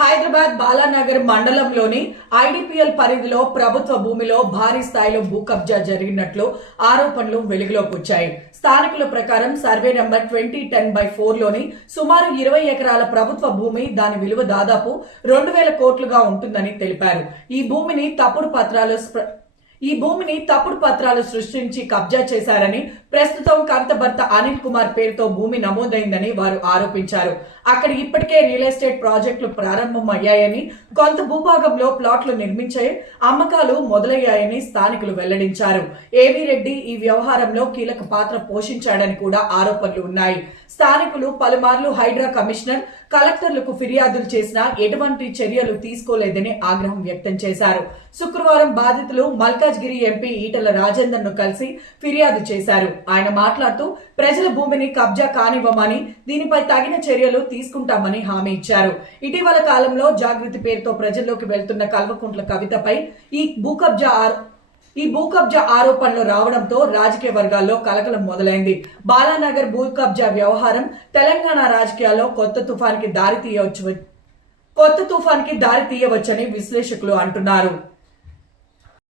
హైదరాబాద్ బాలానగర్ మండలంలోని ఐడిపిఎల్ పరిధిలో ప్రభుత్వ భూమిలో భారీ స్థాయిలో భూ కబ్జా జరిగినట్లు ఆరోపణలు వెలుగులోకి వచ్చాయి. స్థానికుల ప్రకారం survey number twenty ten by ఫోర్లోని సుమారు ఇరవై ఎకరాల ప్రభుత్వ భూమి దాని విలువ దాదాపు రెండు వేల కోట్లుగా ఉంటుందని తెలిపారు. ఈ భూమిని తప్పుడు పత్రాలు ఈ భూమిని తప్పుడు పత్రాలు సృష్టించి కబ్జా చేశారని ప్రస్తుతం కవిత భర్త అనిల్ కుమార్ పేరుతో భూమి నమోదైందని వారు ఆరోపించారు. అక్కడ ఇప్పటికే రియల్ ఎస్టేట్ ప్రాజెక్టులు ప్రారంభమయ్యాయని కొంత భూభాగంలో ప్లాట్లు నిర్మించే అమ్మకాలు మొదలయ్యాయని స్థానికులు వెల్లడించారు. ఏవీ రెడ్డి ఈ వ్యవహారంలో కీలక పాత్ర పోషించాడని కూడా ఆరోపణలు ఉన్నాయి. స్థానికులు పలుమార్లు హైడ్రా కమిషనర్ కలెక్టర్లకు ఫిర్యాదులు చేసినా ఎటువంటి చర్యలు తీసుకోలేదని ఆగ్రహం వ్యక్తం చేశారు. శుక్రవారం బాధితులు మల్కాజ్గిరి ఎంపీ ఈటల రాజేందర్ను కలిసి ఫిర్యాదు చేశారు. ఆయన మాట్లాడుతూ ప్రజల భూమిని కబ్జా కానివ్వమని దీనిపై తగిన చర్యలు తీసుకుంటామని హామీ ఇచ్చారు. ఇటీవల కాలంలో జాగృతి పేరుతో ప్రజల్లోకి వెళ్తున్న కల్వకుంట్ల కవితపై ఈ భూకబ్జా ఈ భూ కబ్జా ఆరోపణలు రావడంతో రాజకీయ వర్గాల్లో కలకలం మొదలైంది. బాలానగర్ భూ కబ్జా వ్యవహారం తెలంగాణ రాజకీయాల్లో కొత్త తుఫాన్కి దారి తీయవచ్చు కొత్త తుఫాన్కి దారి తీయవచ్చని విశ్లేషకులు అంటున్నారు.